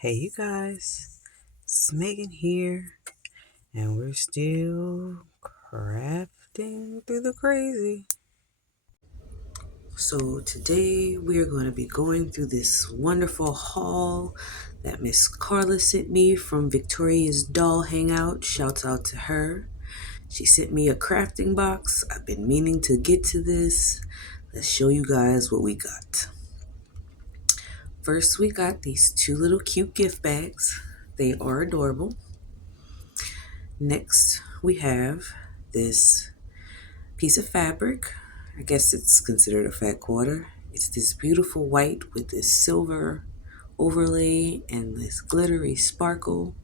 Hey, you guys, it's Megan here, and we're still crafting through the crazy. So, today we are going to be going through this wonderful haul that Miss Carla sent me from Victoria's Doll Hangout. Shouts out to her. She sent me a crafting box. I've been meaning to get to this. Let's show you guys what we got. First, we got these two little cute gift bags. They are adorable. Next, we have this piece of fabric. I guess it's considered a fat quarter. It's this beautiful white with this silver overlay and this glittery sparkle.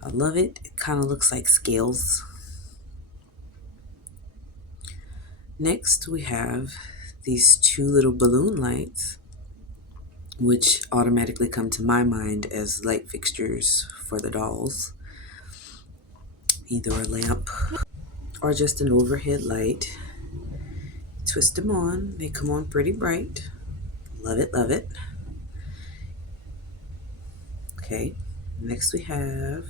I love it. It kind of looks like scales. Next, we have these two little balloon lights, which automatically come to my mind as light fixtures for the dolls. Either a lamp or just an overhead light. Twist them on, they come on pretty bright. Love it, love it. Okay, next we have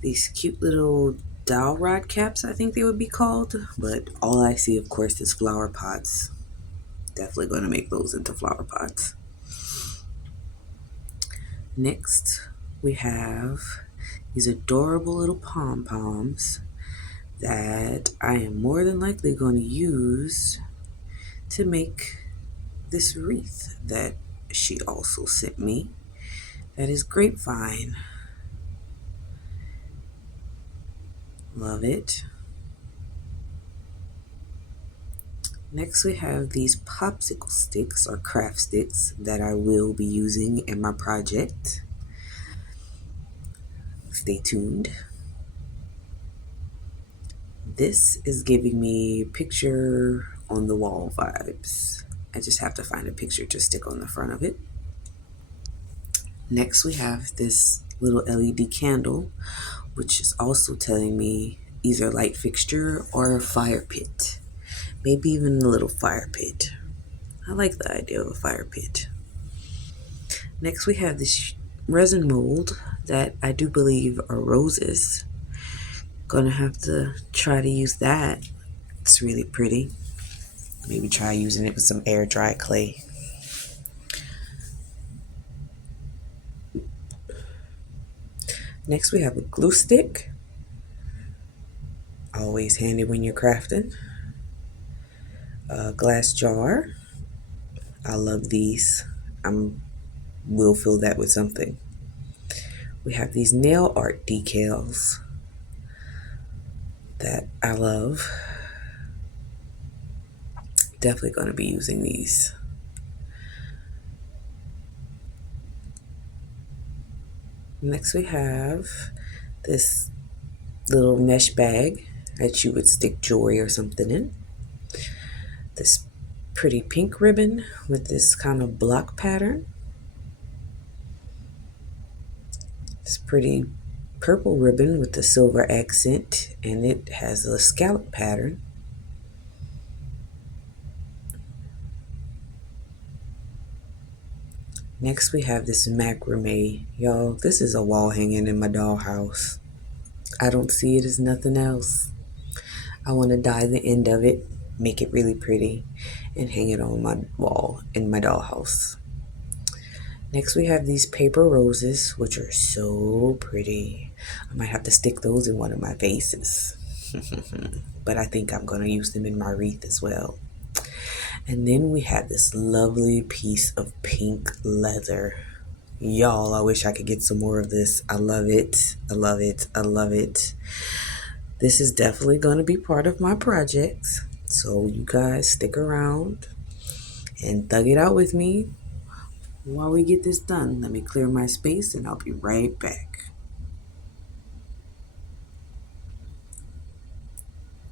these cute little dowel rod caps, I think they would be called, but all I see, of course, is flower pots. Definitely going to make those into flower pots. Next, we have these adorable little pom-poms that I am more than likely going to use to make this wreath that she also sent me. That is grapevine. Love it. Next, we have these popsicle sticks or craft sticks that I will be using in my project. Stay tuned. This is giving me picture on the wall vibes. I just have to find a picture to stick on the front of it. Next, we have this little LED candle, which is also telling me either light fixture or a fire pit. Maybe even a little fire pit. I like the idea of a fire pit. Next, we have this resin mold that I do believe are roses. Gonna have to try to use that. It's really pretty. Maybe try using it with some air dry clay. Next, we have a glue stick. Always handy when you're crafting. A glass jar. I love these. Will fill that with something. We have these nail art decals that I love. Definitely going to be using these. Next, we have this little mesh bag that you would stick jewelry or something in. This pretty pink ribbon with this kind of block pattern. This pretty purple ribbon with the silver accent, and it has a scallop pattern. Next, we have this macrame. Y'all, this is a wall hanging in my dollhouse. I don't see it as nothing else. I want to dye the end of it, make it really pretty, and hang it on my wall in my dollhouse. Next, we have these paper roses, which are so pretty. I might have to stick those in one of my vases. But I think I'm going to use them in my wreath as well. And then we have this lovely piece of pink leather. Y'all, I wish I could get some more of this. I love it. I love it. I love it. This is definitely going to be part of my project. So you guys stick around and thug it out with me while we get this done. Let me clear my space and I'll be right back.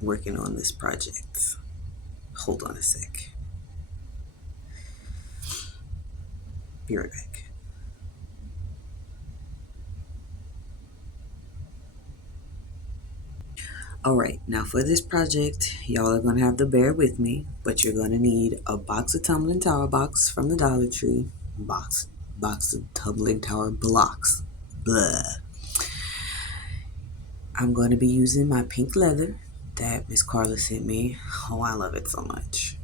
Working on this project. Hold on a sec. Be right back. Alright, now for this project, y'all are going to have to bear with me, but you're going to need a box of tumbling tower box from the Dollar Tree. Box box of tumbling tower blocks. Blah. I'm going to be using my pink leather that Miss Carla sent me. Oh, I love it so much.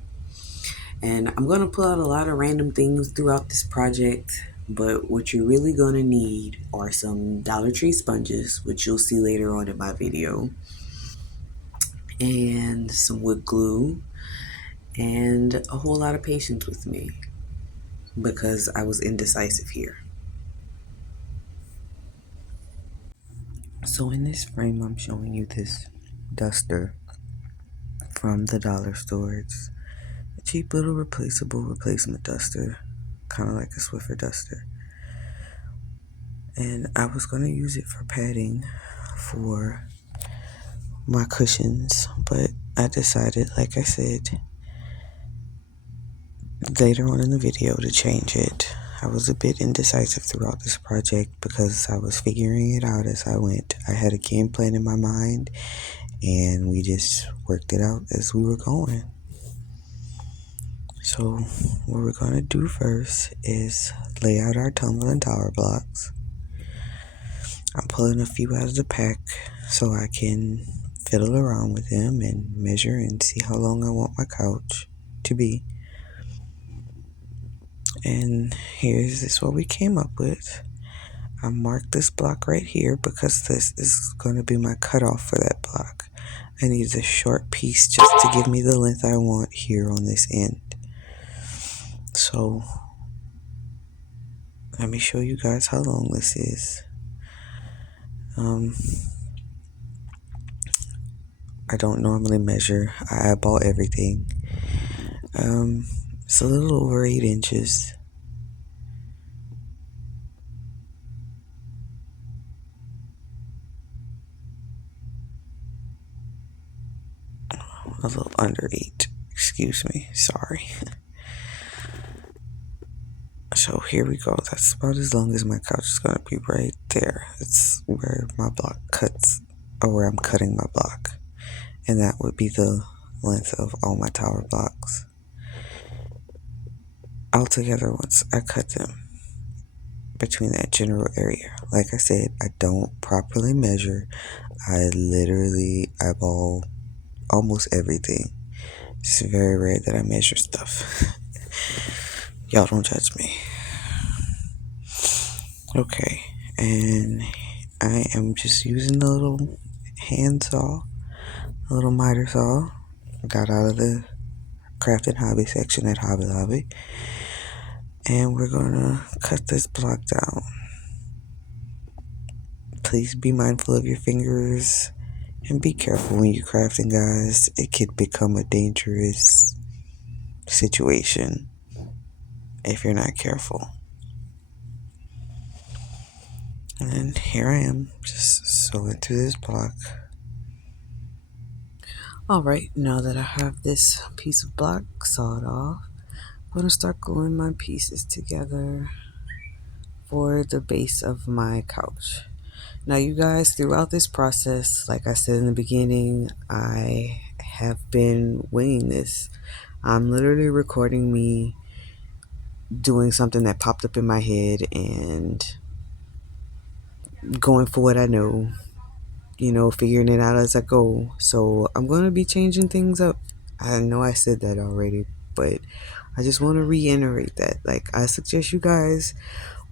And I'm going to pull out a lot of random things throughout this project, but what you're really going to need are some Dollar Tree sponges, which you'll see later on in my video, and some wood glue, and a whole lot of patience with me because I was indecisive here. So in this frame, I'm showing you this duster from the dollar store. It's a cheap little replaceable replacement duster, kind of like a Swiffer duster. And I was going to use it for padding for my cushions, but I decided, like I said, later on in the video to change it. I was a bit indecisive throughout this project because I was figuring it out as I went. I had a game plan in my mind and we just worked it out as we were going. So what we're going to do first is lay out our tumbling tower blocks. I'm pulling a few out of the pack so I can fiddle around with them and measure and see how long I want my couch to be. And here's this what we came up with. I marked this block right here because this is going to be my cutoff for that block. I need a short piece just to give me the length I want here on this end. So let me show you guys how long this is. I don't normally measure. I eyeball everything. It's a little over 8 inches. A little under 8. Excuse me. Sorry. So here we go. That's about as long as my couch is going to be right there. It's where my block cuts, or where I'm cutting my block. And that would be the length of all my tower blocks. Altogether, once I cut them between that general area, like I said, I don't properly measure. I literally eyeball almost everything. It's very rare that I measure stuff. Y'all don't judge me. Okay, and I am just using the little hand saw, a little miter saw. I got out of the craft and hobby section at Hobby Lobby. And we're gonna cut this block down. Please be mindful of your fingers and be careful when you're crafting, guys. It could become a dangerous situation if you're not careful. And here I am, just sewing through this block. Alright, now that I have this piece of block sawed off, I'm going to start gluing my pieces together for the base of my couch. Now, you guys, throughout this process, like I said in the beginning, I have been winging this. I'm literally recording me doing something that popped up in my head and going for what I know, figuring it out as I go. So I'm going to be changing things up. I know I said that already, but I just want to reiterate that. Like, I suggest you guys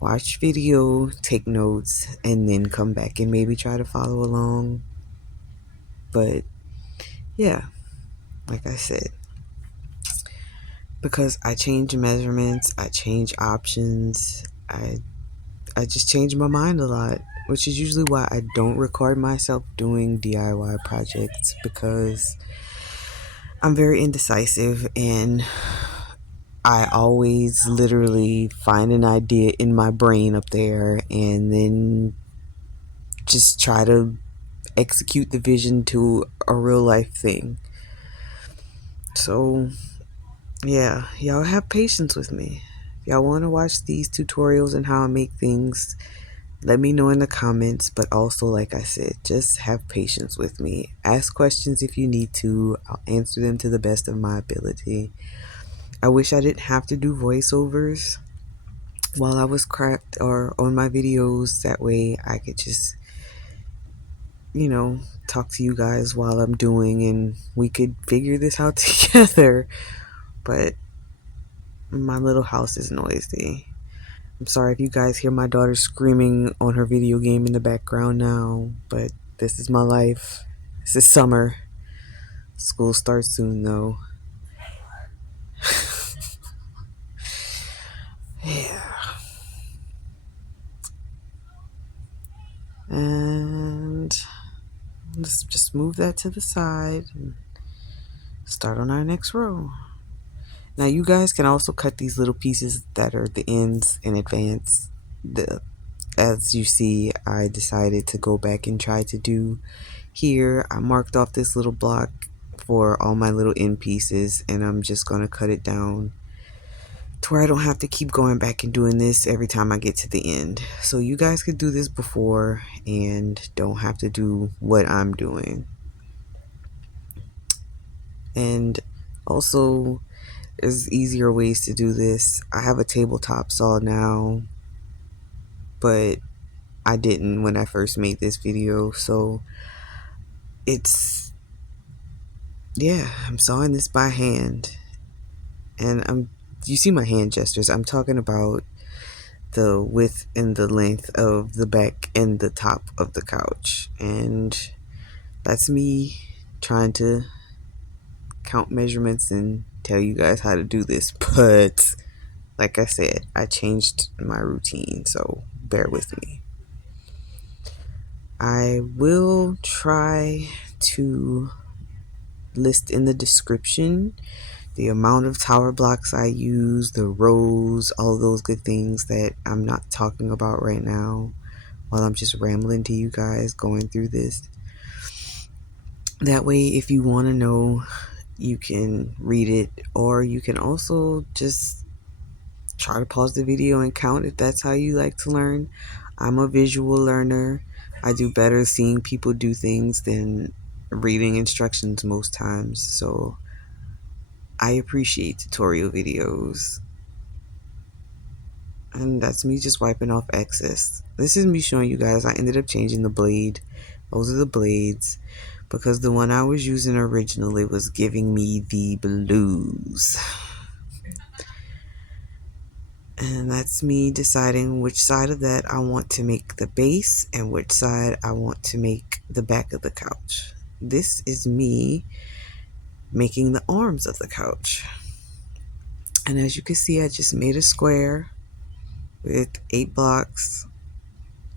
watch video, take notes, and then come back and maybe try to follow along. But yeah, like I said, because I change measurements, I change options, I just change my mind a lot, which is usually why I don't record myself doing DIY projects, because I'm very indecisive and I always literally find an idea in my brain up there and then just try to execute the vision to a real life thing. So yeah, y'all have patience with me. If y'all want to watch these tutorials and how I make things, let me know in the comments. But also, like I said, just have patience with me. Ask questions if you need to. I'll answer them to the best of my ability. I wish I didn't have to do voiceovers. while I was craft or on my videos. That way I could just, you know, talk to you guys while I'm doing, and we could figure this out together. But my little house is noisy. I'm sorry if you guys hear my daughter screaming on her video game in the background now, but this is my life. This is summer. School starts soon though. Yeah. And let's just move that to the side and start on our next row. Now you guys can also cut these little pieces that are the ends in advance. As you see, I decided to go back and try to do here. I marked off this little block for all my little end pieces, and I'm just going to cut it down to where I don't have to keep going back and doing this every time I get to the end. So you guys could do this before and don't have to do what I'm doing. And also, there's easier ways to do this. I have a tabletop saw now, but I didn't when I first made this video. So it's, yeah, I'm sawing this by hand. And you see my hand gestures. I'm talking about the width and the length of the back and the top of the couch. And that's me trying to count measurements and tell you guys how to do this. But like I said, I changed my routine, so bear with me. I will try to list in the description the amount of tower blocks I use, the rows, all those good things that I'm not talking about right now while I'm just rambling to you guys going through this. That way, if you want to know, you can read it, or you can also just try to pause the video and count if that's how you like to learn. I'm a visual learner. I do better seeing people do things than reading instructions most times, so I appreciate tutorial videos. And that's me just wiping off excess. This is me showing you guys I ended up changing the blade. Those are the blades, because the one I was using originally was giving me the blues. And that's me deciding which side of that I want to make the base and which side I want to make the back of the couch. This is me making the arms of the couch. And as you can see, I just made a square with 8 blocks.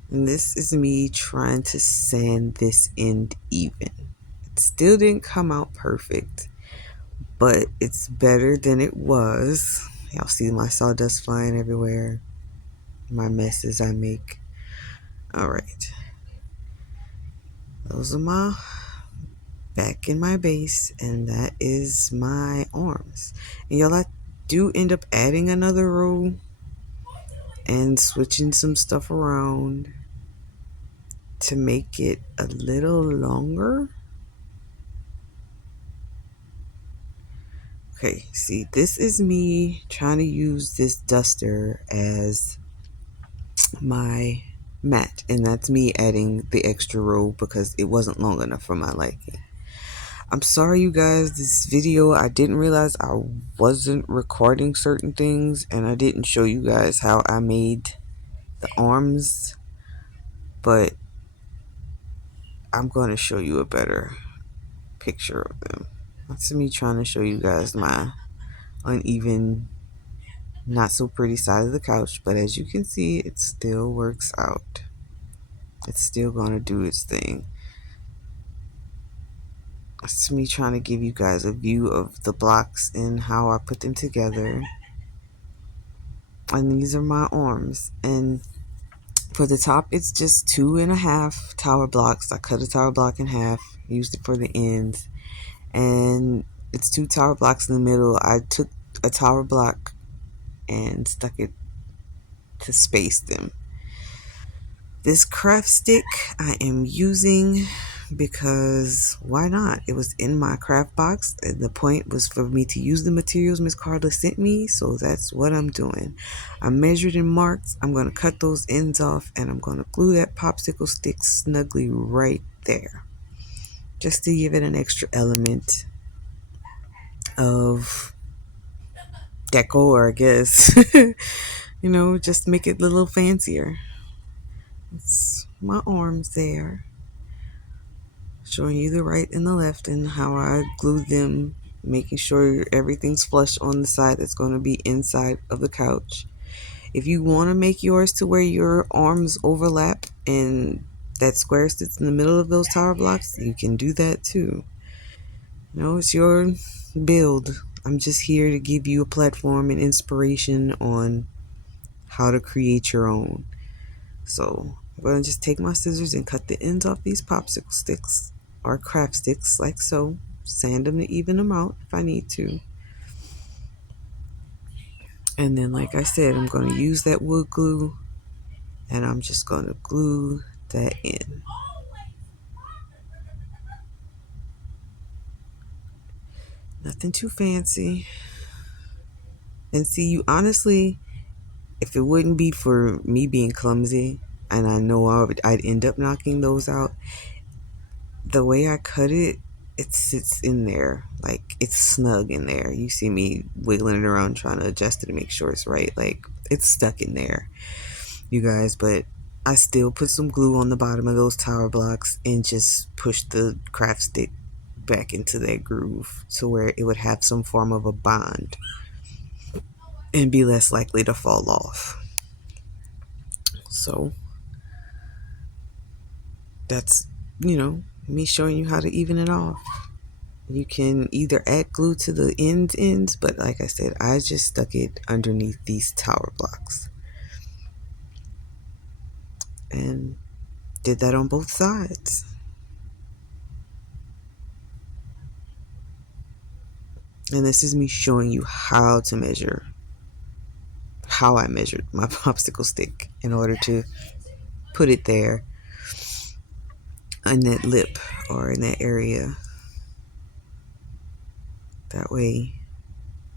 And this is me trying to sand this end even. It still didn't come out perfect, but it's better than it was. Y'all see my sawdust flying everywhere, my messes I make. Alright, those are my back and my base, and that is my arms. And y'all, I do end up adding another row and switching some stuff around to make it a little longer. Okay, see, this is me trying to use this duster as my mat, and that's me adding the extra row because it wasn't long enough for my liking. I'm sorry, you guys, this video, I didn't realize I wasn't recording certain things, and I didn't show you guys how I made the arms, but I'm going to show you a better picture of them. That's me trying to show you guys my uneven, not so pretty side of the couch, but as you can see, it still works out. It's still going to do its thing. It's me trying to give you guys a view of the blocks and how I put them together. And these are my arms. And for the top, it's just 2.5 tower blocks. I cut a tower block in half, used it for the ends. And it's 2 tower blocks in the middle. I took a tower block and stuck it to space them. This craft stick I am using because why not? It was in my craft box. And the point was for me to use the materials Miss Carla sent me, so that's what I'm doing. I measured and marked. I'm going to cut those ends off and I'm going to glue that popsicle stick snugly right there, just to give it an extra element of decor, I guess. Just make it a little fancier. It's my arms there, showing you the right and the left and how I glue them, making sure everything's flush on the side that's going to be inside of the couch. If you want to make yours to where your arms overlap and that square sits in the middle of those tower blocks, you can do that too. It's your build. I'm just here to give you a platform and inspiration on how to create your own. So I'm going to just take my scissors and cut the ends off these popsicle sticks or craft sticks like so. Sand them to even them out if I need to. And then, like I said, I'm going to use that wood glue and I'm just going to glue that in. Nothing too fancy. And see, you honestly, if it wouldn't be for me being clumsy, and I know I'd end up knocking those out, the way I cut it, it sits in there. Like, it's snug in there. You see me wiggling it around trying to adjust it to make sure it's right. Like, it's stuck in there, you guys. But I still put some glue on the bottom of those tower blocks and just push the craft stick back into that groove to where it would have some form of a bond and be less likely to fall off. So that's, me showing you how to even it off. You can either add glue to the ends, but like I said, I just stuck it underneath these tower blocks and did that on both sides. And this is me showing you how to measure, how I measured my popsicle stick in order to put it there in that lip or in that area. That way,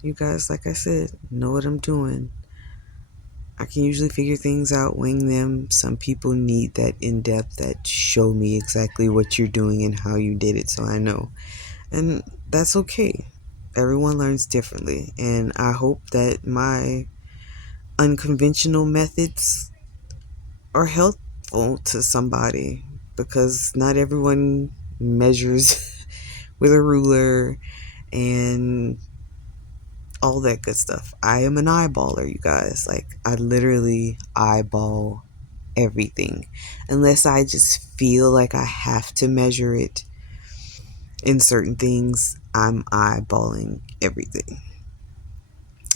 you guys, like I said, know what I'm doing. I can usually figure things out, wing them. Some people need that in-depth, that show me exactly what you're doing and how you did it so I know. And that's okay. Everyone learns differently. And I hope that my unconventional methods are helpful to somebody, because not everyone measures with a ruler and all that good stuff. I am an eyeballer, you guys. Like, I literally eyeball everything unless I just feel like I have to measure it in certain things. I'm eyeballing everything.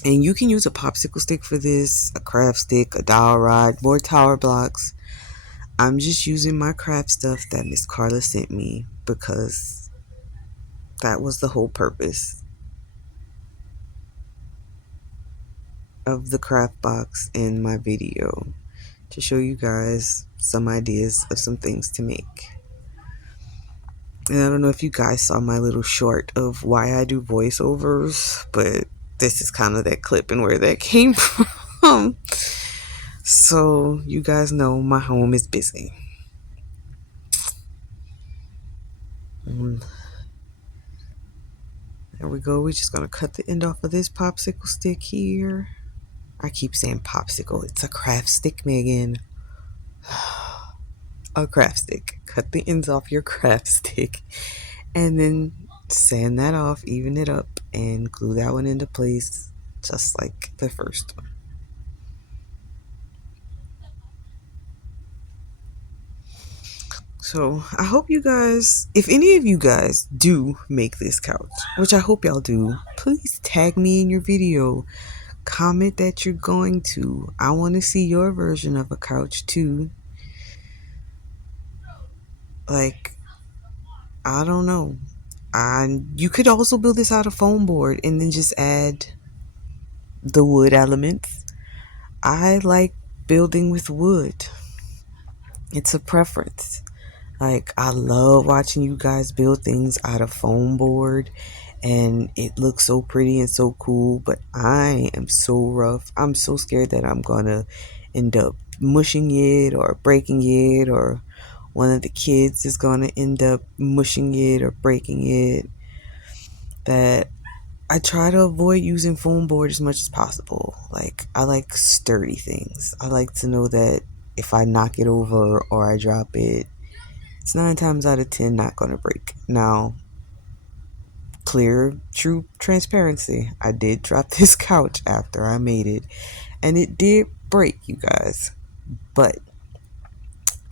And you can use a popsicle stick for this, a craft stick, a dowel rod, more tower blocks. I'm just using my craft stuff that Miss Carla sent me because that was the whole purpose of the craft box in my video, to show you guys some ideas of some things to make. And I don't know if you guys saw my little short of why I do voiceovers, but this is kind of that clip and where that came from. So you guys know my home is busy. There we go. We're just going to cut the end off of this popsicle stick here. I keep saying popsicle. It's a craft stick, Megan. A craft stick. Cut the ends off your craft stick. And then sand that off, even it up, and glue that one into place just like the first one. So I hope you guys, if any of you guys do make this couch, which I hope y'all do, please tag me in your video. Comment that you're going to. I want to see your version of a couch too. Like, I don't know. You could also build this out of foam board and then just add the wood elements. I like building with wood. It's a preference. Like, I love watching you guys build things out of foam board, and it looks so pretty and so cool, but I am so rough. I'm so scared that I'm gonna end up mushing it or breaking it, or one of the kids is gonna end up mushing it or breaking it, that I try to avoid using foam board as much as possible. Like, I like sturdy things. I like to know that if I knock it over or I drop it, it's 9 times out of 10 not gonna break. Now, clear, true transparency. I did drop this couch after I made it, and it did break, you guys. But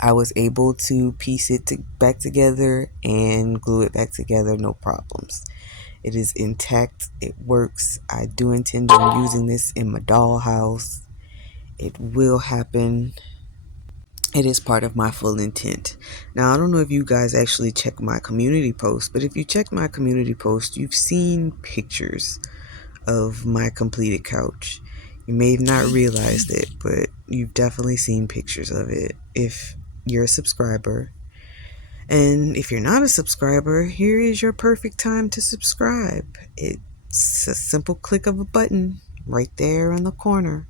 I was able to piece it back together and glue it back together, no problems. It is intact. It works. I do intend on using this in my dollhouse. It will happen. It is part of my full intent. Now, I don't know if you guys actually check my community post, but if you check my community post, you've seen pictures of my completed couch. You may have not realized it, but you've definitely seen pictures of it if you're a subscriber. And if you're not a subscriber, here is your perfect time to subscribe. It's a simple click of a button right there in the corner.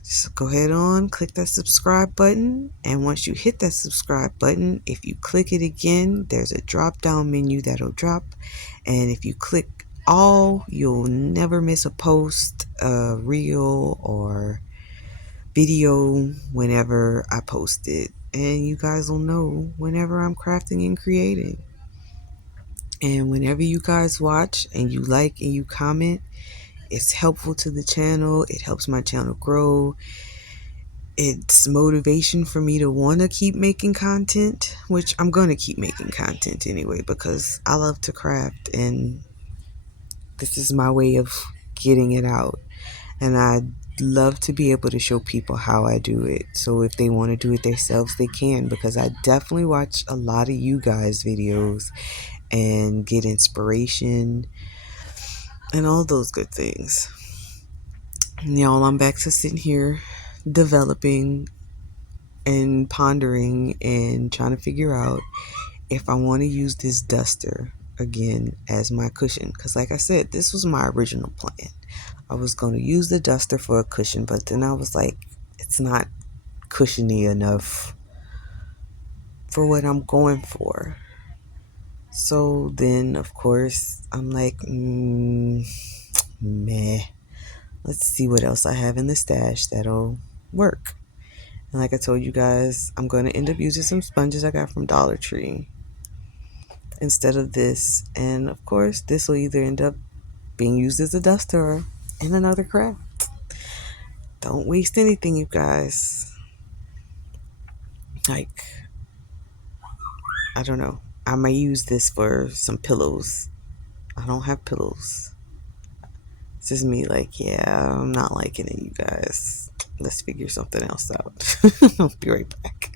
Just go ahead on, click that subscribe button, and once you hit that subscribe button, if you click it again, there's a drop down menu that'll drop, and if you click all, you'll never miss a post, a reel, or video whenever I post it, and you guys will know whenever I'm crafting and creating. And whenever you guys watch and you like and you comment, it's helpful to the channel. It helps my channel grow. It's motivation for me to want to keep making content, which I'm going to keep making content anyway because I love to craft, and this is my way of getting it out. And I love to be able to show people how I do it. So if they want to do it themselves, they can, because I definitely watch a lot of you guys' videos and get inspiration and all those good things. Y'all, I'm back to sitting here developing and pondering and trying to figure out if I want to use this duster again as my cushion, because like I said, this was my original plan. I was going to use the duster for a cushion, but then I was like, it's not cushiony enough for what I'm going for. So then, of course, I'm like, meh. Let's see what else I have in the stash that'll work. And like I told you guys, I'm going to end up using some sponges I got from Dollar Tree instead of this. And of course, this will either end up being used as a duster or in another craft. Don't waste anything, you guys. Like, I don't know. I might use this for some pillows. I don't have pillows. It's just me like, yeah, I'm not liking it, you guys. Let's figure something else out. I'll be right back.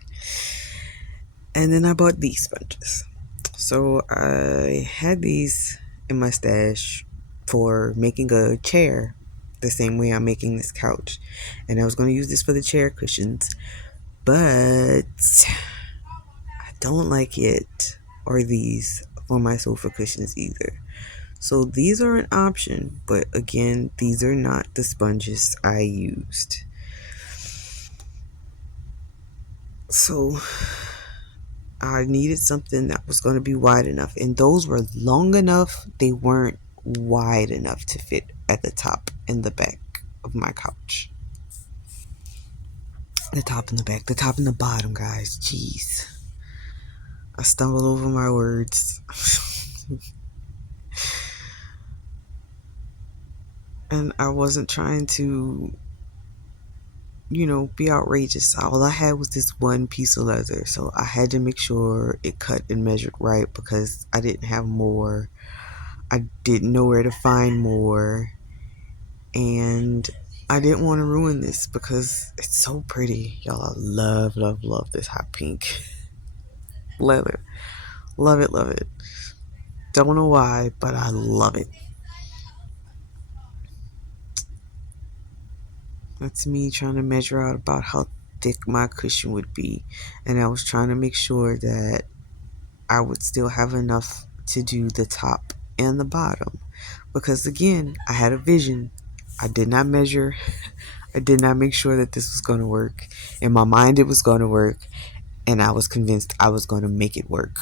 And then I bought these sponges. So I had these in my stash for making a chair the same way I'm making this couch. And I was going to use this for the chair cushions. But I don't like it or these for my sofa cushions either. So these are an option, but again, these are not the sponges I used. So I needed something that was going to be wide enough, and those were long enough. They weren't wide enough to fit at the top and the back of my couch. The top and the back, the top and the bottom, guys. Jeez. I stumbled over my words. And I wasn't trying to, be outrageous. All I had was this one piece of leather. So I had to make sure it cut and measured right because I didn't have more. I didn't know where to find more. And I didn't want to ruin this because it's so pretty. Y'all, I love, love, love this hot pink leather. Love it, love it. Don't know why, but I love it. That's me trying to measure out about how thick my cushion would be. And I was trying to make sure that I would still have enough to do the top and the bottom. Because again, I had a vision. I did not measure. I did not make sure that this was going to work. In my mind, it was going to work. And I was convinced I was going to make it work.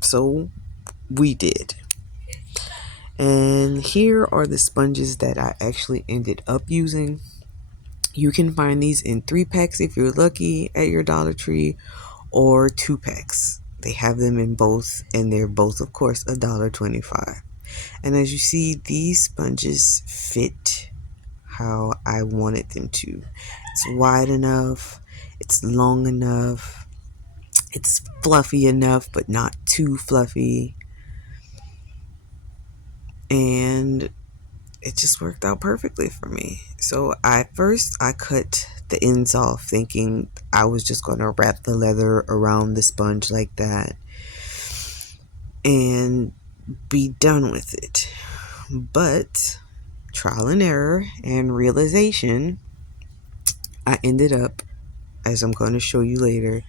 So we did. And here are the sponges that I actually ended up using. You can find these in 3 packs if you're lucky at your Dollar Tree, or 2 packs. They have them in both, and they're both, of course, $1.25. And as you see, these sponges fit how I wanted them to. It's wide enough, it's long enough, it's fluffy enough, but not too fluffy. And it just worked out perfectly for me. So I cut the ends off, thinking I was just going to wrap the leather around the sponge like that and be done with it. But trial and error and realization, I ended up, as I'm going to show you later,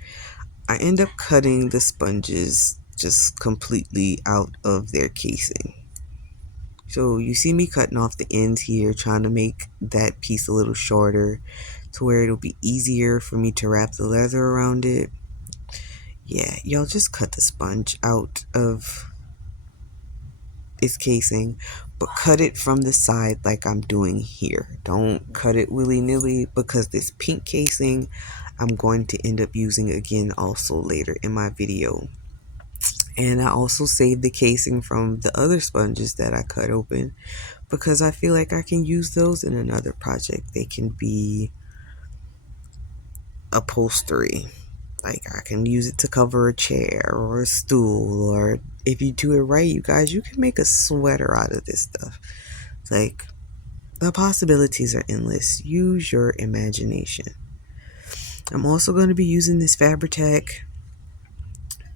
I end up cutting the sponges just completely out of their casing. So you see me cutting off the ends here, trying to make that piece a little shorter to where it'll be easier for me to wrap the leather around it. Yeah, y'all just cut the sponge out of its casing, but cut it from the side like I'm doing here. Don't cut it willy-nilly, because this pink casing I'm going to end up using again also later in my video. And I also saved the casing from the other sponges that I cut open, because I feel like I can use those in another project. They can be upholstery. Like I can use it to cover a chair or a stool, or if you do it right, you guys, you can make a sweater out of this stuff. Like, the possibilities are endless. Use your imagination. I'm also going to be using this Fabri-Tac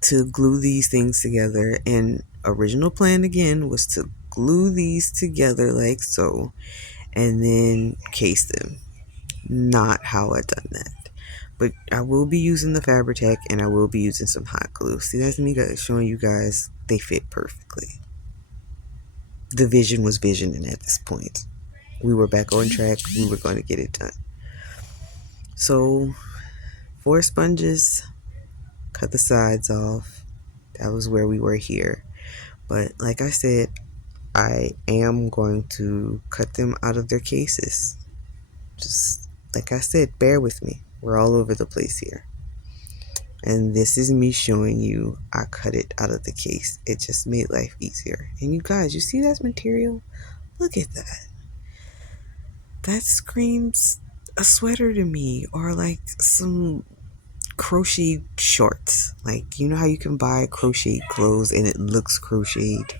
to glue these things together. And original plan again was to glue these together like so, and then case them. Not how I done that. But I will be using the Fabri-Tac, and I will be using some hot glue. See, that's me showing you guys they fit perfectly. The vision was visioning at this point. We were back on track. We were going to get it done. So 4 sponges, cut the sides off. That was where we were here. But like I said, I am going to cut them out of their cases. Just like I said, bear with me. We're all over the place here. And this is me showing you I cut it out of the case. It just made life easier. And you guys, you see that material? Look at that. That screams a sweater to me, or like some crocheted shorts. Like, you know how you can buy crocheted clothes and it looks crocheted?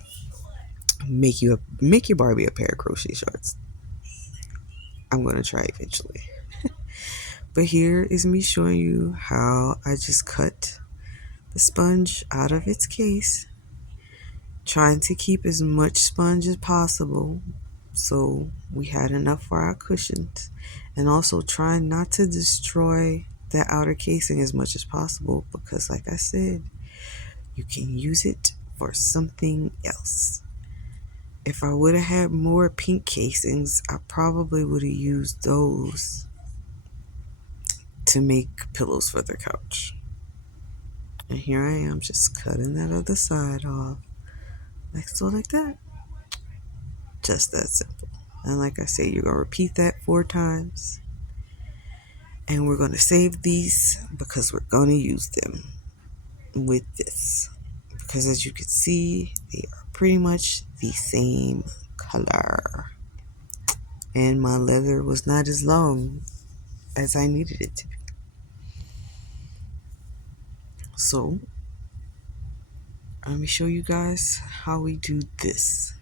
Make your Barbie a pair of crochet shorts. I'm gonna try eventually. But here is me showing you how I just cut the sponge out of its case, trying to keep as much sponge as possible so we had enough for our cushions, and also trying not to destroy that outer casing as much as possible, because like I said, you can use it for something else. If I would have had more pink casings, I probably would have used those to make pillows for the couch. And here I am just cutting that other side off, like so, like that. Just that simple. And like I say, you're going to repeat that 4 times. And we're going to save these because we're going to use them with this. Because as you can see, they are pretty much the same color. And my leather was not as long as I needed it to be. So, let me show you guys how we do this.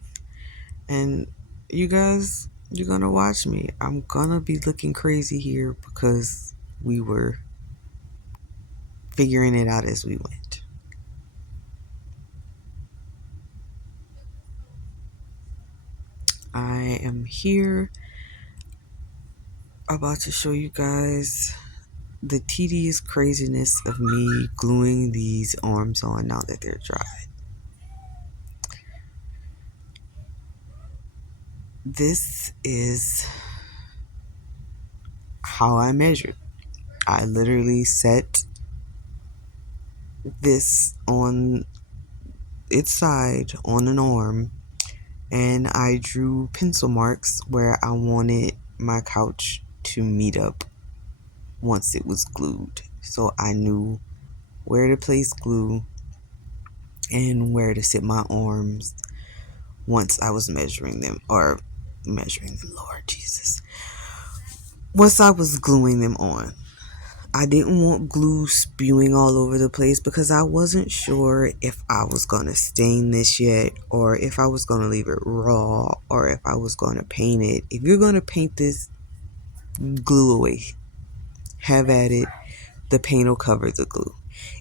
And you guys, you're going to watch me. I'm going to be looking crazy here because we were figuring it out as we went. I am here about to show you guys the tedious craziness of me gluing these arms on now that they're dry. This is how I measured. I literally set this on its side on an arm, and I drew pencil marks where I wanted my couch to meet up once it was glued. So I knew where to place glue and where to sit my arms once I was measuring them, Lord Jesus. Once I was gluing them on. I didn't want glue spewing all over the place because I wasn't sure if I was going to stain this yet, or if I was going to leave it raw, or if I was going to paint it. If you're going to paint this, glue away. Have at it. The paint will cover the glue.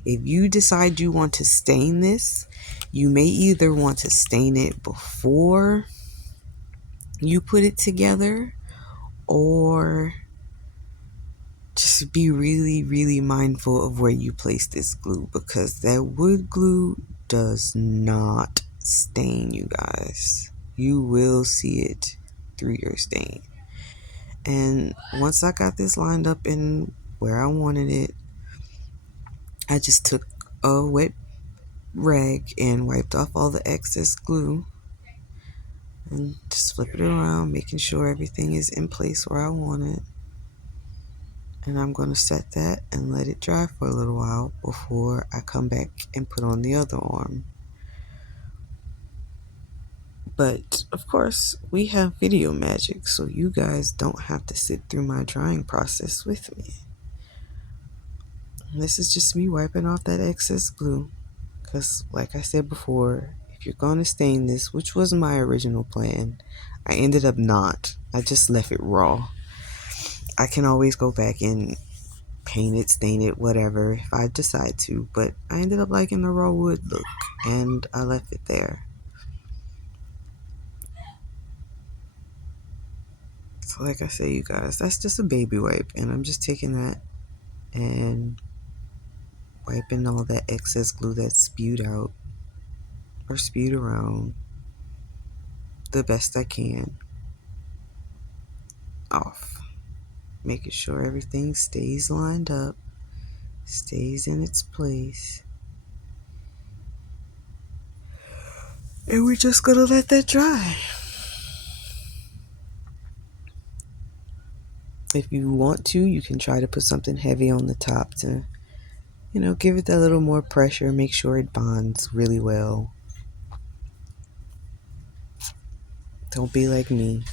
If you decide you want to stain this, you may either want to stain it before you put it together, or just be really, really mindful of where you place this glue, because that wood glue does not stain, you guys. You will see it through your stain. And once I got this lined up in where I wanted it, I just took a wet rag and wiped off all the excess glue and just flip it around, making sure everything is in place where I want it. And I'm going to set that and let it dry for a little while before I come back and put on the other arm. But of course, we have video magic, so you guys don't have to sit through my drying process with me. This is just me wiping off that excess glue, because like I said before, if you're going to stain this, which was my original plan, I ended up not. I just left it raw. I can always go back and paint it, stain it, whatever, if I decide to, but I ended up liking the raw wood look, and I left it there. So like I say, you guys, that's just a baby wipe, and I'm just taking that and wiping all that excess glue that's spewed out or spewed around the best I can off, making sure everything stays lined up, stays in its place. And we're just gonna let that dry. If you want to, you can try to put something heavy on the top to, give it that little more pressure, make sure it bonds really well. Don't be like me.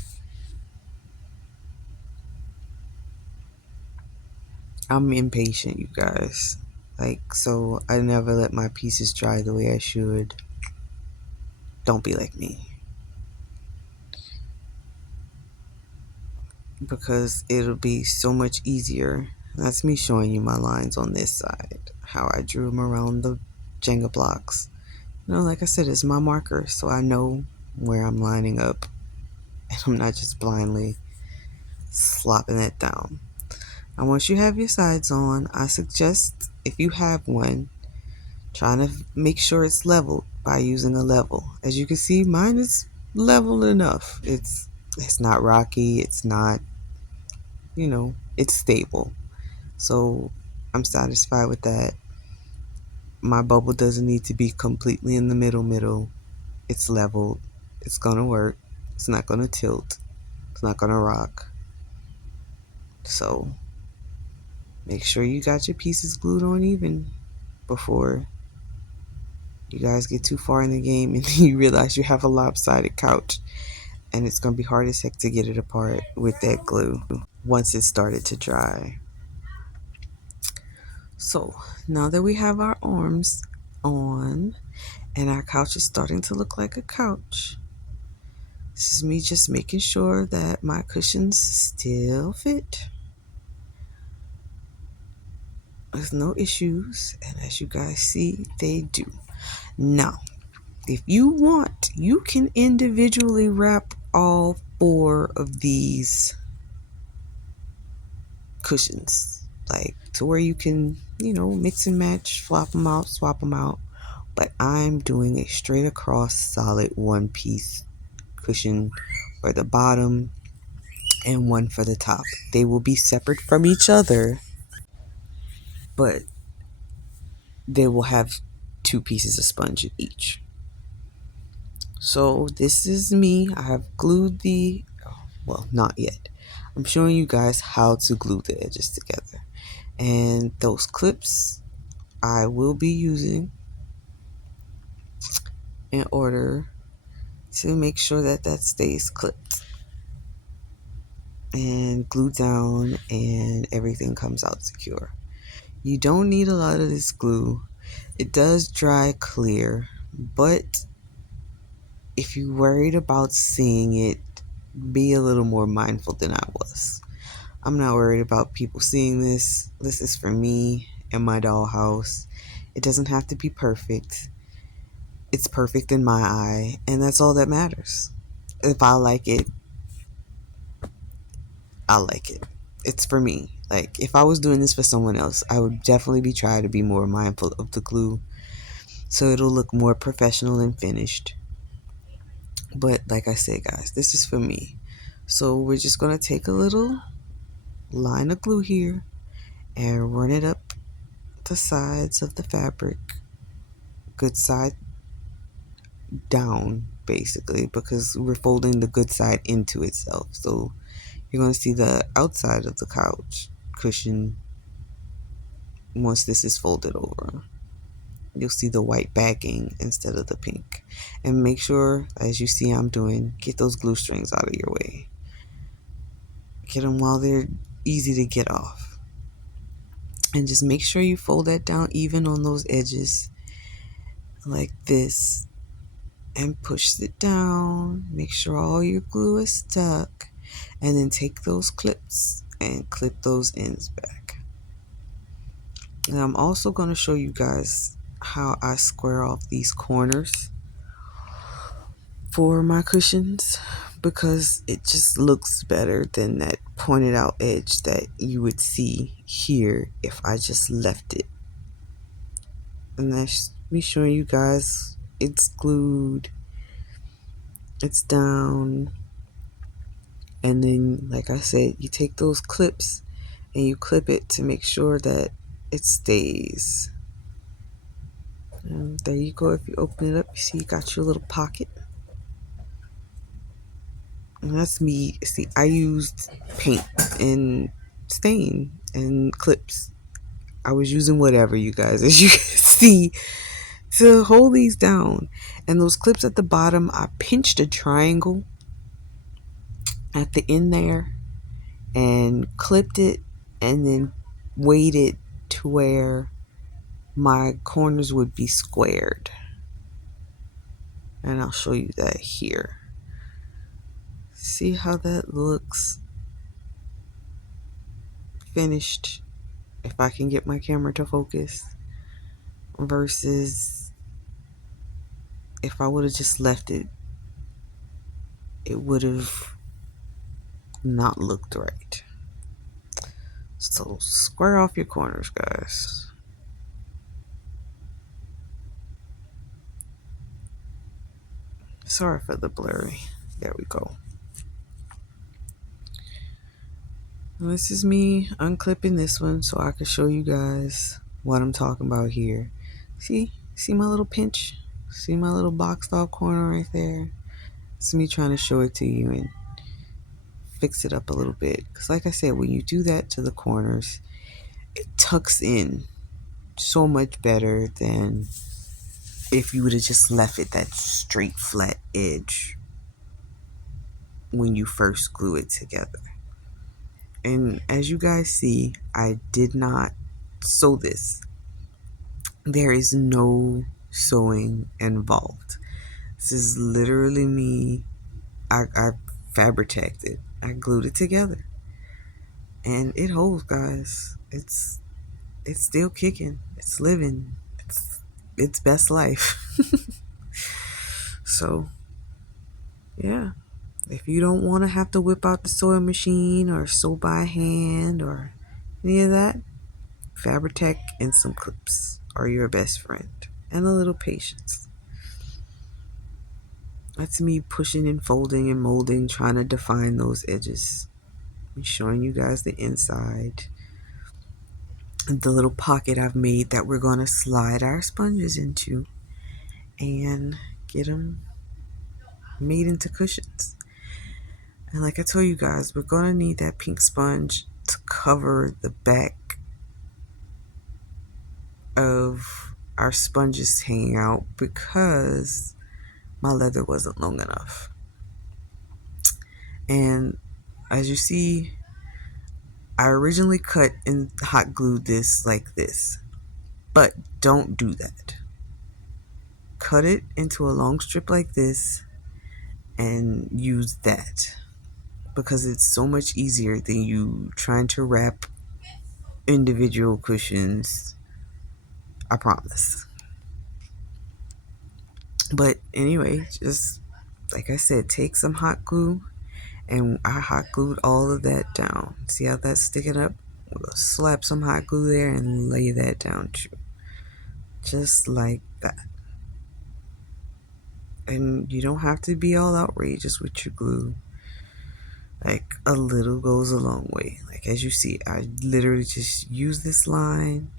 I'm impatient, you guys. So I never let my pieces dry the way I should. Don't be like me. Because it'll be so much easier. That's me showing you my lines on this side, how I drew them around the Jenga blocks. Like I said, it's my marker, so I know where I'm lining up, and I'm not just blindly slopping it down. And once you have your sides on, I suggest, if you have one, trying to make sure it's leveled by using a level. As you can see, mine is level enough. It's not rocky. It's not, it's stable. So I'm satisfied with that. My bubble doesn't need to be completely in the middle. It's leveled. It's gonna work. It's not gonna tilt. It's not gonna rock. So make sure you got your pieces glued on even before you guys get too far in the game and you realize you have a lopsided couch, and it's gonna be hard as heck to get it apart with that glue once it started to dry. So now that we have our arms on and our couch is starting to look like a couch, this is me just making sure that my cushions still fit with no issues, and as you guys see, they do. Now, if you want, you can individually wrap all 4 of these cushions. like to where you can, mix and match, flop them out, swap them out. But I'm doing a straight across solid one piece cushion for the bottom and one for the top. They will be separate from each other, but they will have two pieces of sponge in each. So this is me. I have glued well, not yet. I'm showing you guys how to glue the edges together. And those clips I will be using in order to make sure that that stays clipped and glued down and everything comes out secure. You don't need a lot of this glue. It does dry clear, but if you're worried about seeing it, be a little more mindful than I was. I'm not worried about people seeing this. This is for me and my dollhouse. It doesn't have to be perfect. It's perfect in my eye, and that's all that matters. If I like it, I like it. It's for me. Like, if I was doing this for someone else, I would definitely be trying to be more mindful of the glue so it'll look more professional and finished. But like I said, guys, this is for me. So we're just going to take a little line of glue here and run it up the sides of the fabric, good side down, basically, because we're folding the good side into itself. So you're going to see the outside of the couch cushion once this is folded over. You'll see the white backing instead of the pink. And make sure, as you see I'm doing, get those glue strings out of your way. Get them while they're easy to get off. And just make sure you fold that down even on those edges like this. And push it down. Make sure all your glue is stuck. And then take those clips and clip those ends back. And I'm also going to show you guys how I square off these corners for my cushions, because it just looks better than that pointed out edge that you would see here if I just left it. And that's me showing you guys it's glued, it's down, and then like I said, you take those clips and you clip it to make sure that it stays. And there you go. If you open it up, you see you got your little pocket. And that's me. See, I used paint and stain and clips. I was using whatever, you guys, as you can see, to hold these down. And those clips at the bottom, I pinched a triangle at the end there and clipped it and then weighted to where my corners would be squared. And I'll show you that here. See how that looks finished, if I can get my camera to focus, versus if I would have just left it, it would have not looked right. So square off your corners, guys. Sorry for the blurry. There we go. And this is me unclipping this one so I can show you guys what I'm talking about here. See my little pinch? See my little boxed off corner right there? It's me trying to show it to you and fix it up a little bit. Because like I said, when you do that to the corners, it tucks in so much better than if you would have just left it that straight flat edge when you first glue it together. And as you guys see, I did not sew this. There is no sewing involved. This is literally me. I fabricated it. I glued it together. And it holds, guys. It's still kicking. It's living. It's best life. So, yeah. If you don't want to have to whip out the sewing machine or sew by hand or any of that, Fabri-Tac and some clips are your best friend, and a little patience. That's me pushing and folding and molding, trying to define those edges. I'm showing you guys the inside, the little pocket I've made that we're going to slide our sponges into and get them made into cushions. And like I told you guys, we're going to need that pink sponge to cover the back of our sponges hanging out because my leather wasn't long enough. And as you see, I originally cut and hot glued this like this, but don't do that. Cut it into a long strip like this and use that because it's so much easier than you trying to wrap individual cushions. I promise. But anyway, just like I said, take some hot glue, and I hot glued all of that down. See how that's sticking up? We'll slap some hot glue there and lay that down too. Just like that. And you don't have to be all outrageous with your glue. Like, a little goes a long way. Like, as you see, I literally just use this line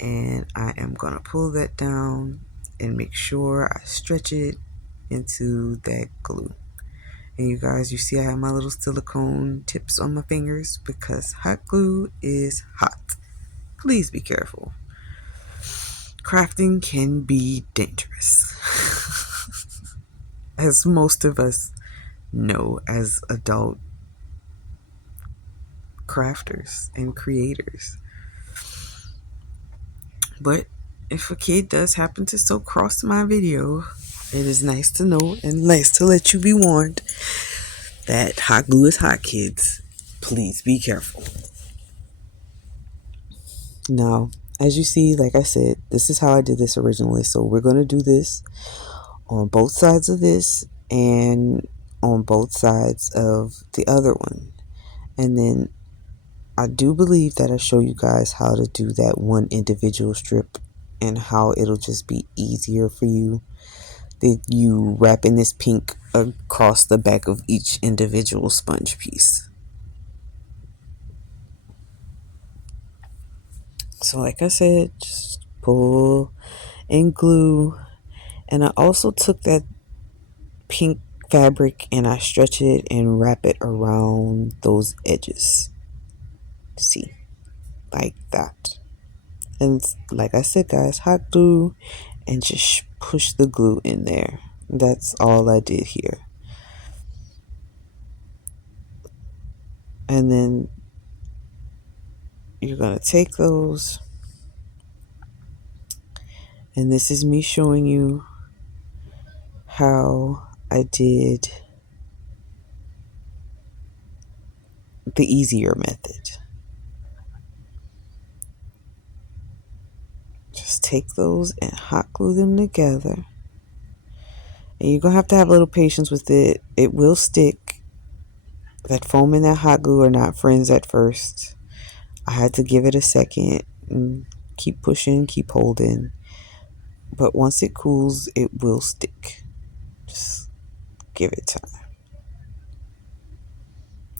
and I am gonna pull that down and make sure I stretch it into that glue. And you guys, you see I have my little silicone tips on my fingers because hot glue is hot. Please be careful. Crafting can be dangerous. As most of us know as adult crafters and creators. But if a kid does happen to so cross my video, it is nice to know and nice to let you be warned that hot glue is hot, kids. Please be careful. Now, as you see, like I said, this is how I did this originally. So we're going to do this on both sides of this and on both sides of the other one. And then I do believe that I show you guys how to do that one individual strip and how it'll just be easier for you that you wrapping this pink across the back of each individual sponge piece. So like I said, just pull and glue. And I also took that pink fabric and I stretch it and wrap it around those edges. See, like that. And like I said, guys, hot glue and just push the glue in there. That's all I did here. And then you're going to take those, and this is me showing you how I did the easier method. Just take those and hot glue them together. And you're going to have a little patience with it. It will stick. That foam and that hot glue are not friends at first. I had to give it a second and keep pushing, keep holding. But once it cools, it will stick. Just give it time.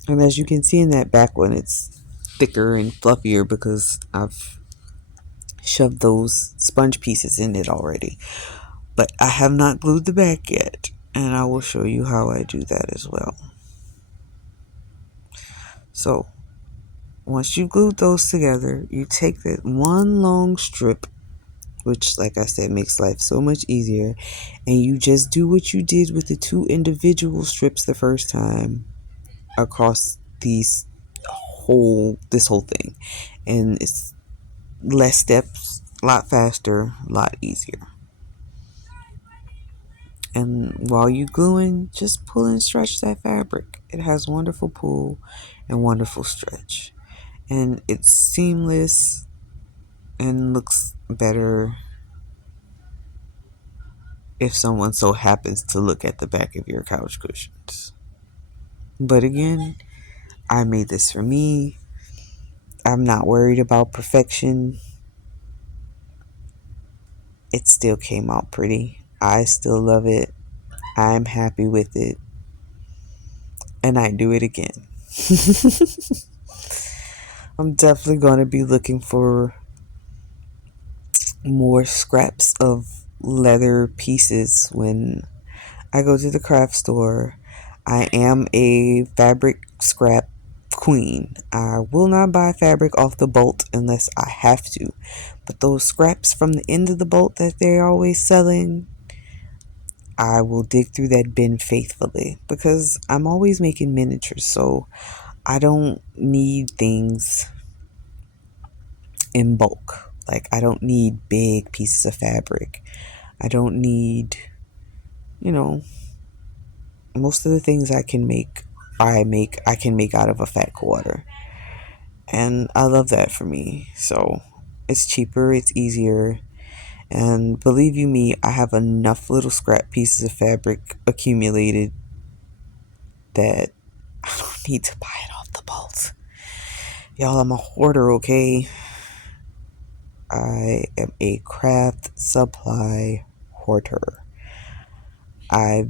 And as you can see in that back one, it's thicker and fluffier because I've shoved those sponge pieces in it already. But I have not glued the back yet, and I will show you how I do that as well. So once you glued those together, you take that one long strip, which like I said makes life so much easier, and you just do what you did with the two individual strips the first time across this whole thing. And it's less steps, a lot faster, a lot easier. And while you're gluing, just pull and stretch that fabric. It has wonderful pull and wonderful stretch. And it's seamless and looks better if someone so happens to look at the back of your couch cushions. But again, I made this for me. I'm not worried about perfection. It still came out pretty. I still love it. I'm happy with it. And I do it again. I'm definitely going to be looking for more scraps of leather pieces when I go to the craft store. I am a fabric scrap queen. I will not buy fabric off the bolt unless I have to. But those scraps from the end of the bolt that they're always selling, I will dig through that bin faithfully because I'm always making miniatures. So I don't need things in bulk. Like, I don't need big pieces of fabric. I don't need, you know, most of the things I can make out of a fat quarter. And I love that for me. So it's cheaper, it's easier. And believe you me, I have enough little scrap pieces of fabric accumulated that I don't need to buy it off the bolt. Y'all, I'm a hoarder, okay? I am a craft supply hoarder. I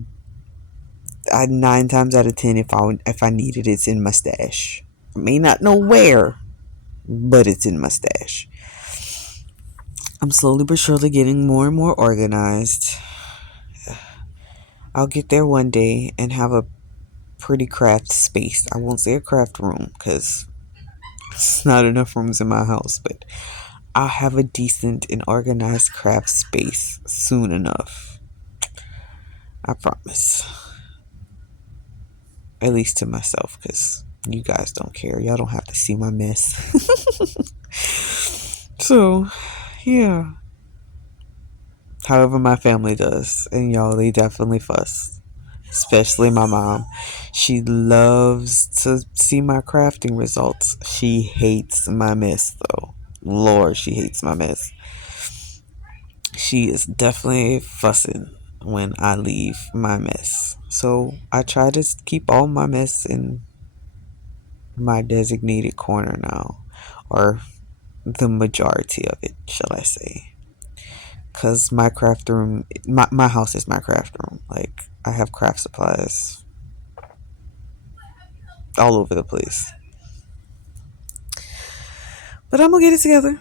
I 9 times out of 10, if I need it, it's in my stash. I may not know where, but it's in my stash. I'm slowly but surely getting more and more organized. I'll get there one day and have a pretty craft space. I won't say a craft room because it's not enough rooms in my house, but I'll have a decent and organized craft space soon enough. I promise. At least to myself, because you guys don't care. Y'all don't have to see my mess. So, yeah. However, my family does. And y'all, they definitely fuss. Especially my mom. She loves to see my crafting results. She hates my mess, though. Lord, she hates my mess. She is definitely fussing when I leave my mess. So I try to keep all my mess in my designated corner now, or the majority of it, shall I say. Because my craft room, my house is my craft room. Like, I have craft supplies all over the place. But I'm gonna get it together.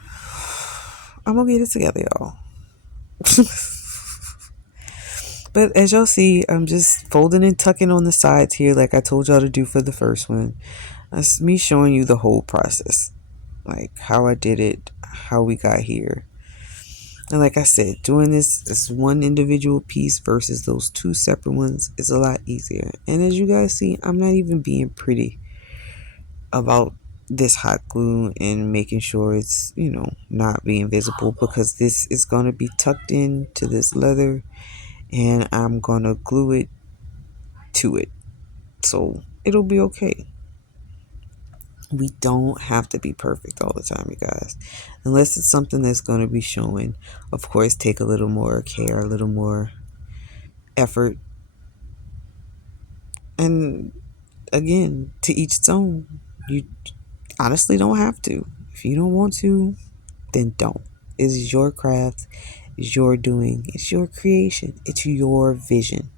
I'm gonna get it together, y'all. But as y'all see, I'm just folding and tucking on the sides here like I told y'all to do for the first one. That's me showing you the whole process. Like, how I did it, how we got here. And like I said, doing this one individual piece versus those two separate ones is a lot easier. And as you guys see, I'm not even being pretty about this hot glue and making sure it's, not being visible, because this is going to be tucked into this leather and I'm going to glue it to it. So it'll be okay. We don't have to be perfect all the time, you guys. Unless it's something that's going to be showing. Of course, take a little more care, a little more effort. And again, to each its own. You honestly don't have to. If you don't want to, then don't. It's your craft, it's your doing, it's your creation, it's your vision.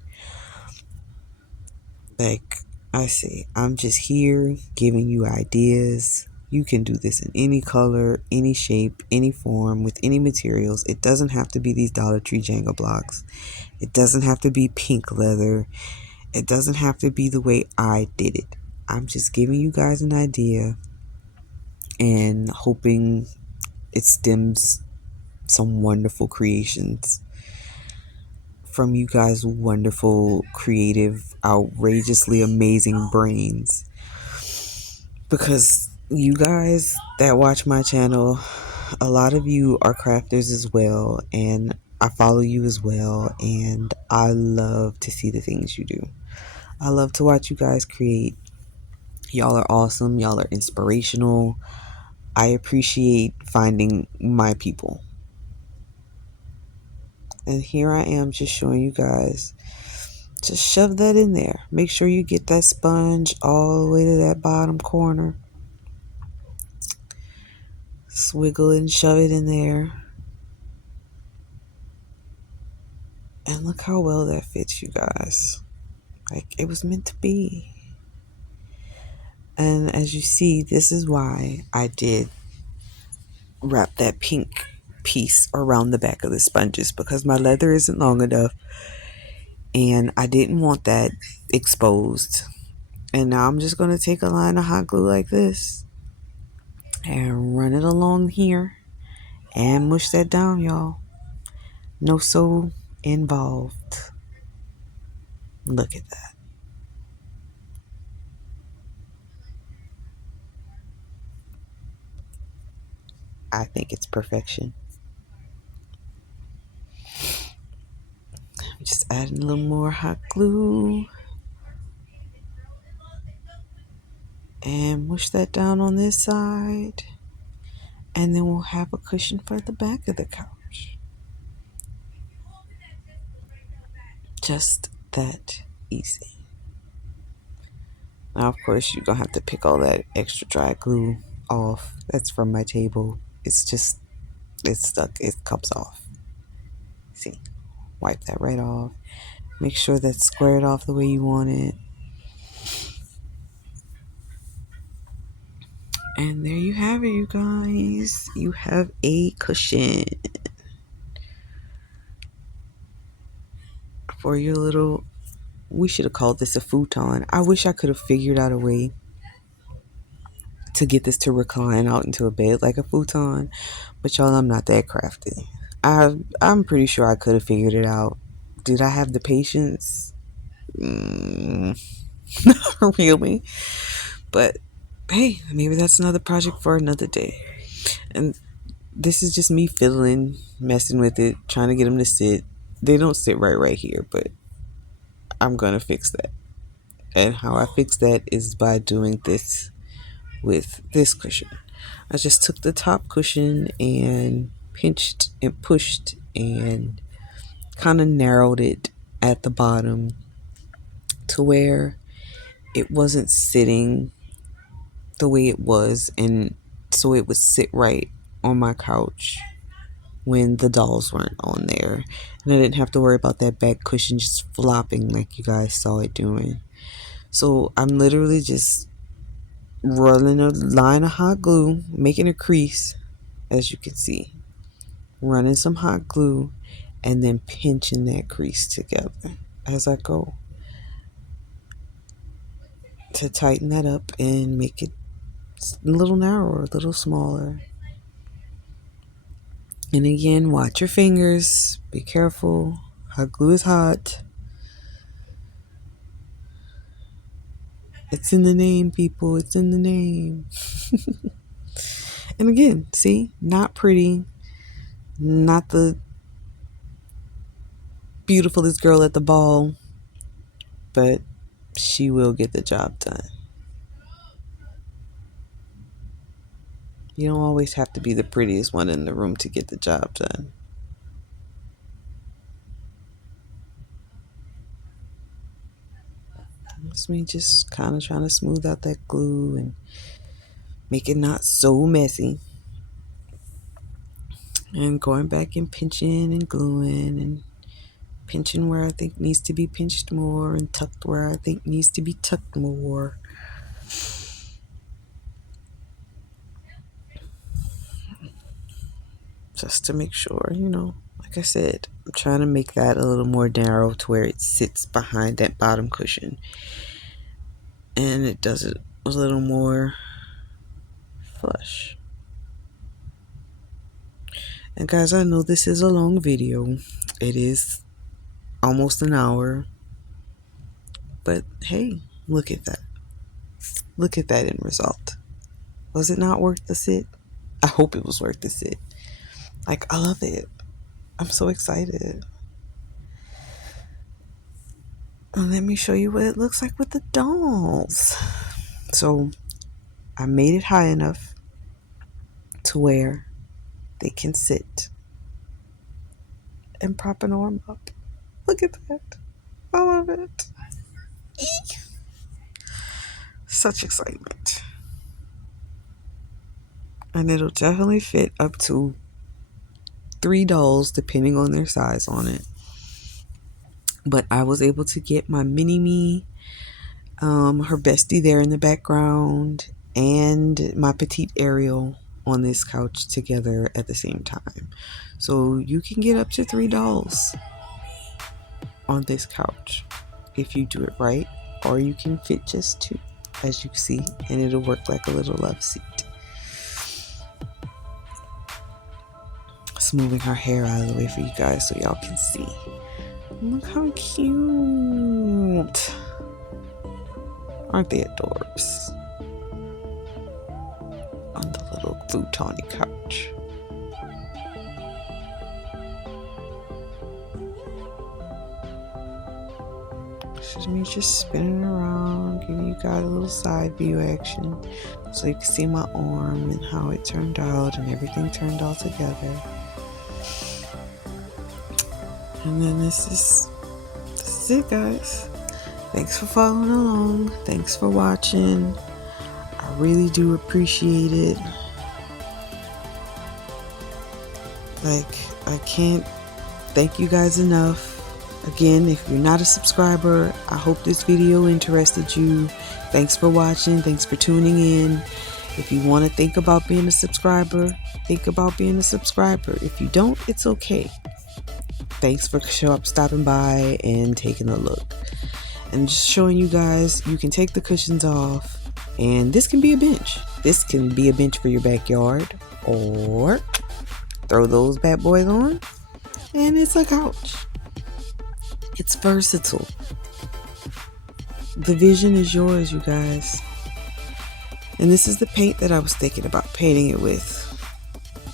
Like I say, I'm just here giving you ideas. You can do this in any color, any shape, any form, with any materials. It doesn't have to be these Dollar Tree Jenga blocks. It doesn't have to be pink leather. It doesn't have to be the way I did it. I'm just giving you guys an idea and hoping it stems some wonderful creations from you guys' wonderful, creative, outrageously amazing brains. Because you guys that watch my channel, a lot of you are crafters as well, and I follow you as well, and I love to see the things you do. I love to watch you guys create. Y'all are awesome. Y'all are inspirational. I appreciate finding my people. And here I am just showing you guys. Just shove that in there. Make sure you get that sponge all the way to that bottom corner. Swiggle it and shove it in there. And look how well that fits, you guys. Like, it was meant to be. And as you see, this is why I did wrap that pink piece around the back of the sponges, because my leather isn't long enough and I didn't want that exposed. And now I'm just going to take a line of hot glue like this and run it along here and mush that down, y'all. No sew involved. Look at that. I think it's perfection. I'm just adding a little more hot glue and mush that down on this side. And then we'll have a cushion for the back of the couch. Just that easy. Now, of course, you're going to have to pick all that extra dry glue off. That's from my table. It's stuck. It comes off. See, wipe that right off. Make sure that's squared off the way you want it. And there you have it, you guys. You have a cushion for your little... We should have called this a futon. I wish I could have figured out a way to get this to recline out into a bed like a futon. But y'all, I'm not that crafty. I'm pretty sure I could have figured it out. Did I have the patience? Not really. But hey, maybe that's another project for another day. And this is just me fiddling, messing with it, trying to get them to sit. They don't sit right here, but I'm going to fix that. And how I fix that is by doing this with this cushion. I just took the top cushion and pinched and pushed and kind of narrowed it at the bottom to where it wasn't sitting the way it was, and so it would sit right on my couch when the dolls weren't on there, and I didn't have to worry about that back cushion just flopping like you guys saw it doing. So I'm literally just rolling a line of hot glue, making a crease, as you can see, running some hot glue, and then pinching that crease together as I go to tighten that up and make it a little narrower, a little smaller. And again, watch your fingers. Be careful. Hot glue is hot. It's in the name, people. It's in the name. And again, see? Not pretty. Not the beautifulest girl at the ball. But she will get the job done. You don't always have to be the prettiest one in the room to get the job done. It's me just kind of trying to smooth out that glue and make it not so messy. And going back and pinching and gluing and pinching where I think needs to be pinched more and tucked where I think needs to be tucked more. Just to make sure, like I said, I'm trying to make that a little more narrow to where it sits behind that bottom cushion. And it does it a little more flush. And guys, I know this is a long video. It is almost an hour. But hey, look at that. Look at that end result. Was it not worth the sit? I hope it was worth the sit. Like, I love it. I'm so excited. And let me show you what it looks like with the dolls. So, I made it high enough to where they can sit and prop an arm up. Look at that. I love it. Eek. Such excitement. And it'll definitely fit up to 3 dolls depending on their size on it. But I was able to get my mini me, her bestie there in the background, and my petite Ariel on this couch together at the same time. So you can get up to 3 dolls on this couch if you do it right, or you can fit just 2, as you see, and it'll work like a little love seat. Smoothing her hair out of the way for you guys so y'all can see. Look how cute. Aren't they adorbs? On the little futon couch. This is me just spinning around, giving you guys a little side view action so you can see my arm and how it turned out and everything turned all together. And then this is it, guys. Thanks for following along. Thanks for watching. I really do appreciate it. Like, I can't thank you guys enough. Again, if you're not a subscriber, I hope this video interested you. Thanks for watching. Thanks for tuning in. If you want to think about being a subscriber, think about being a subscriber. If you don't, it's okay. Thanks for stopping by and taking a look. And just showing you guys, you can take the cushions off, and this can be a bench. This can be a bench for your backyard, or throw those bad boys on, and it's a couch. It's versatile. The vision is yours, you guys. And this is the paint that I was thinking about painting it with,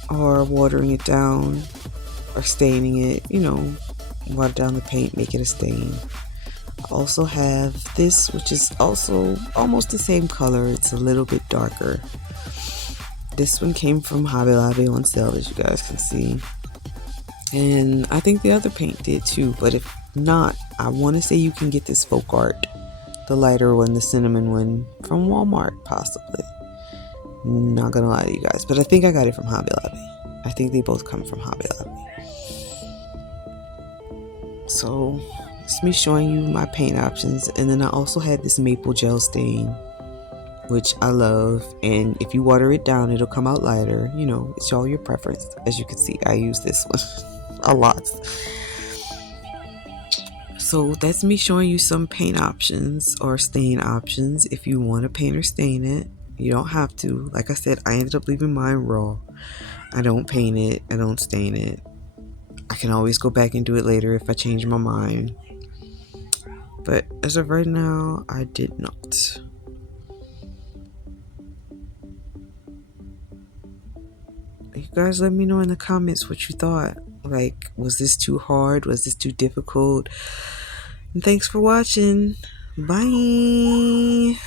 or watering it down, or staining it, water down the paint, make it a stain. I also have this, which is also almost the same color. It's a little bit darker. This one came from Hobby Lobby on sale, as you guys can see. And I think the other paint did too, but if not, I want to say you can get this folk art, the lighter one, the cinnamon one, from Walmart, possibly. Not gonna lie to you guys, but I think I got it from Hobby Lobby. I think they both come from Hobby Lobby. So it's me showing you my paint options. And then I also had this maple gel stain, which I love, and if you water it down, it'll come out lighter. It's all your preference. As you can see, I use this one a lot. So that's me showing you some paint options or stain options. If you want to paint or stain it, you don't have to. Like I said, I ended up leaving mine raw. I don't paint it, I don't stain it. I can always go back and do it later if I change my mind. But as of right now, I did not. You guys let me know in the comments what you thought. Like, was this too hard? Was this too difficult? And thanks for watching. Bye.